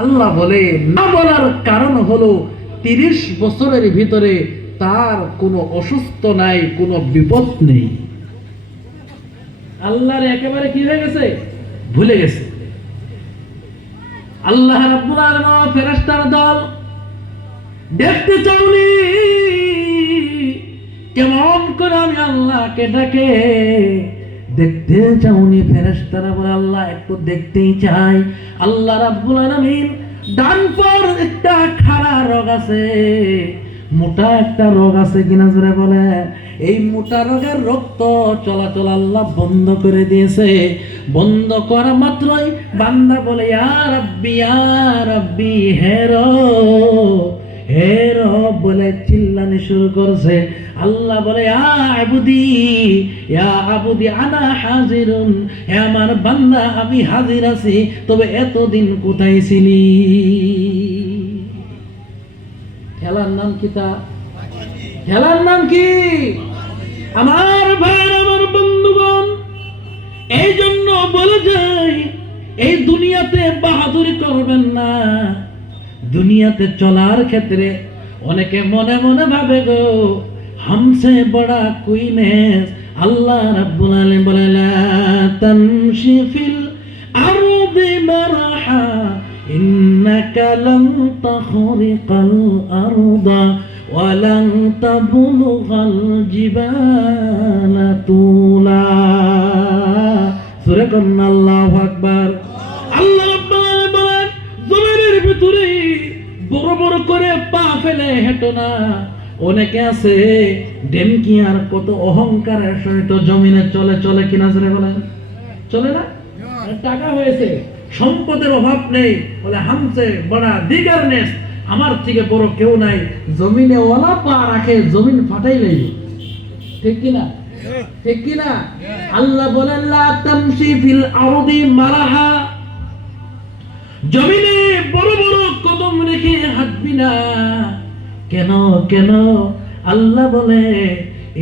আল্লাহ বলে না বলার কারণ হলো 30 বছরের ভিতরে তার কোনো অসুস্থ নাই, কোনো বিপদ নেই। আল্লাহর একেবারে কি হয়ে গেছে, ভুলে গেছে। আল্লাহ রাব্বুল আলামিন ফেরেশতার দল দেখতে চাওনি কেমন করে আমি আল্লাহকে ডাকে, দেখতে চাওনি। ফেরেশতারা বলে আল্লাহ একটু দেখতেই চাই। আল্লাহ রাব্বুল আলামিন ডান পর একটা খাড়া রোগ আছে, মোটা একটা রোগ আছে কিনা জোরে বলে, এই মোটা রোগের রক্ত চলাচল আল্লাহ বন্ধ করে দিয়েছে। বন্ধ করা মাত্রই বান্দা বলে ইয়া রাব্বি হে রব বলে চিল্লানি শুরু করছে। আল্লাহ বলে ইয়া আবুদি আনা হাজিরুন, হে আমার বান্দা আমি হাজির আছি, তবে এতদিন কোথায় ছিলি? খেলার নাম কি? তা খেলার নাম কি? আমার ভাই, আমার বন্ধুগণ, এই জন্য বলে যাই এই দুনিয়াতে বাহাদুরি করবেন না। দুনিয়াতে চলার ক্ষেত্রে অনেকে মনে মনে ভাবে গো হামসে বড়া কুইনেস। আল্লাহ রাব্বুল আলামিন বলে লা তামশি ফিল আরদি মারহা ইন্নাকা লান তাখরিকাল আরদা ওয়া লান তাবলুগাল জিবালা তুলা। সূরা কন্যা। আল্লাহু আকবার। আল্লাহ রাব্বুল আলামিন বলেন জমিনের ভিতরে বড় বড় করে পা ফেলে হেঁটো না। অনেকে আছে ডেমকি আর কত অহংকারের সহিত জমিনে চলে, চলে কিনা জোরে বলেন, চলে না? টাকা হয়েছে, সম্পদের অভাব নেই, বলে হামসে বড়া দিগার নেস, আমার থেকে বড় কেউ নাই। জমিনে ওলা পা রাখে, জমিন ফাটাইলেই। ঠিক কিনা? ঠিক কিনা? আল্লাহ বলেন লা তামশি ফিল আরদি মারাহা, জমিনে বড় বড় কদম রেখে হাঁটবি না। কেন কেন? আল্লাহ বলে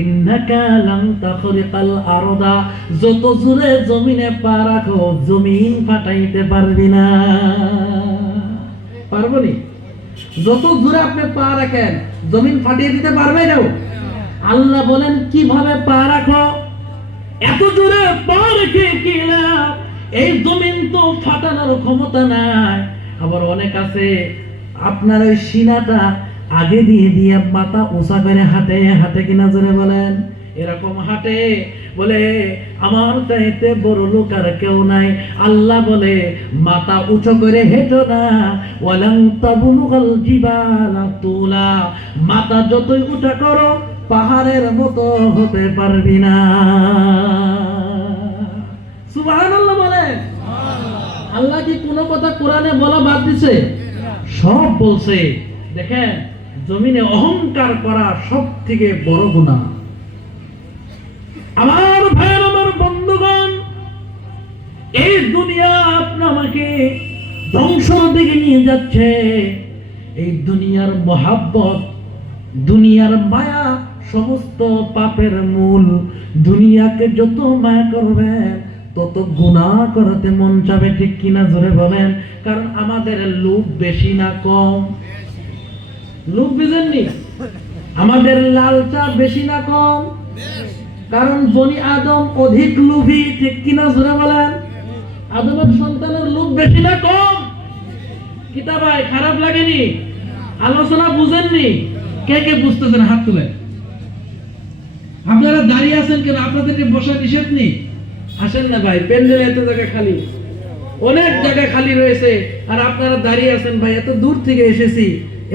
ইন্নাকা লান তাখরিকাল আরদা, যত জোরে জমিনে পা রাখো জমিন ফাটাইতে পারবি না। পারবনি? যত জোরে আপনি পা রাখেন জমিন ফাটিয়ে দিতে পারবে না। আল্লাহ বলেন কিভাবে পা রাখো? এত জোরে পা রেখে কি লাভ? এই জমিন তো ফাটানোর ক্ষমতা নাই। আবার অনেক আছে আপনার ওই সিনাটা আগে দিয়ে দিয়ে মাথা উঁচা করে হাঁটে, হাঁটে কিনা জোরে বলেন, এরকম হাঁটে, বলে আমার চাইতে বড় লোক আর কেউ নাই। আল্লাহ বলে মাথা উঁচু করে হেঁটো না, ওয়ালাং তাবলুগাল জিবালা তুলা, মাথা যতই উঁচা করো পাহাড়ের মতো হতে পারবি না। সুবহানাল্লাহ বলেন। আল্লাহ কি কোনো কথা কোরআনে বলা বাদ দিছে? সব বলছে। দেখেন জমিনে অহংকার করা সব থেকে বড় গুনাহ। আমার ভাই, আমার বন্ধুগণ, এই দুনিয়া আপনাকে ধ্বংসের দিকে নিয়ে যাচ্ছে। এই দুনিয়ার মহাব্বত, দুনিয়ার মায়া সমস্ত পাপের মূল। দুনিয়াকে যত মায়া করবেন তত গুনাহ করতে মন চাবে। ঠিক কিনা জোরে বলেন? কারণ আমাদের লোভ বেশি না কম? লোভ বুঝেননি? আমাদের লালচা বেশি না কম? কারণ বনি আদম অধিক লোভী। ঠিক কিনা জোরে বলেন? আদমের সন্তানের লোভ বেশি না কম? কিতা ভাই খারাপ লাগেনি? আলোচনা বুঝেননি? কে কে বুঝতেছেন হাত তুলেন। আপনারা দাঁড়িয়ে আছেন কেন? আপনাদেরকে বসা নিষেধ নেই। আসেন না ভাই, প্যান্ডেলে এত জায়গা খালি, অনেক জায়গা খালি রয়েছে, আর আপনারা দাঁড়িয়ে আছেন। ভাই এত দূর থেকে এসেছি,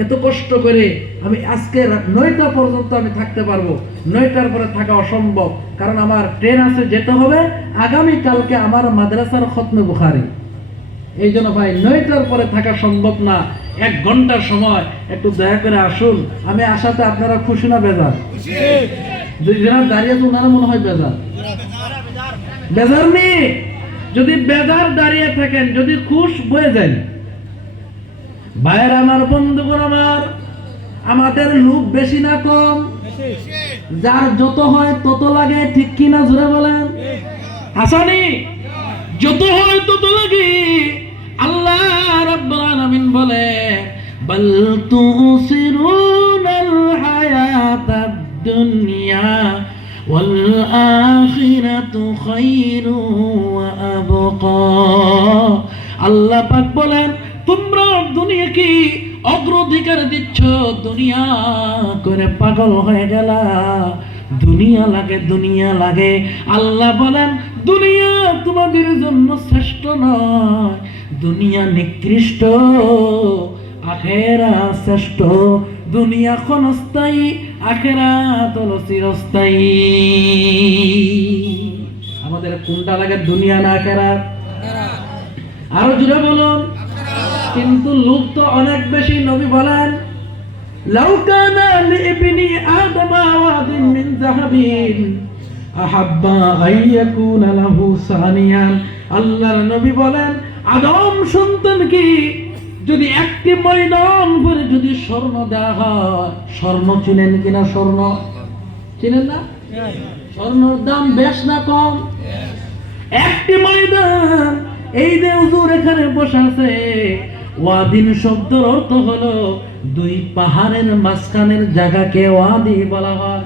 এত কষ্ট করে আমি আজকে 9টা পর্যন্ত আমি থাকতে পারবো, 9টার পরে থাকা অসম্ভব। কারণ আমার ট্রেন আছে, যেতে হবে আগামী কালকে আমার মাদ্রাসার খতমে বুখারী। এই জন্য ভাই 9টার পরে থাকা সম্ভব না। 1 ঘন্টার সময় একটু দয়া করে আসুন। আমি আসাতে আপনারা খুশি না বেজার? যারা দাঁড়িয়ে আছে ওনারা মনে হয় বেজার। বেজার নেই? যদি বেজার দাঁড়িয়ে থাকেন, যদি খুশ বয়ে যান। ভাইয়ের আমার, বন্ধুগণ আমার, আমাদের লোভ বেশি না কম? যার যত হয় তত লাগে। ঠিক কিনা জোরে বলেন? হাসানি যত হয় তত লাগে। আল্লাহ রাব্বুল আলামিন বাল তুসিরুনাল হায়াতাদ দুনিয়া ওয়াল আখিরাতু খায়রু ওয়া আবকা। আল্লাহ পাক বলেন, তোমরা দুনিয়াকে অগ্রাধিকার দিচ্ছ, দুনিয়া করে পাগল হয়ে গেলা, দুনিয়া লাগে দুনিয়া লাগে। আল্লাহ বলেন, দুনিয়া তোমাদের জন্য শ্রেষ্ঠ নয়, দুনিয়া নিকৃষ্ট, আখিরাত শ্রেষ্ঠ। দুনিয়া ক্ষণস্থায়ী, আখিরাত হলো চিরস্থায়ী। আমাদের কোনটা লাগে, দুনিয়া না আখিরাত? আরো জোরে বলুন। কিন্তু লোভ তো অনেক বেশি। নবী বলেন, লাউ কানা লিইবনি আদম ওয়াদিন মিন যাহাবিন আহাব্বা আইয়াকুনা লাহু সানিয়ান। আল্লাহর নবী বলেন, আদম সন্তানকে যদি একটি ময়দান ভরে যদি স্বর্ণ দেওয়া হয়, স্বর্ণ চিনেন কিনা? স্বর্ণ চিনেন না? স্বর্ণের দাম বেশ না কম? একটি ময়দান, এই যে হুজুর এখানে বসে আছে, ওয়াদিন শব্দের অর্থ হলো দুই পাহাড়ের মাঝখানের জায়গাকে ওয়াদি বলা হয়।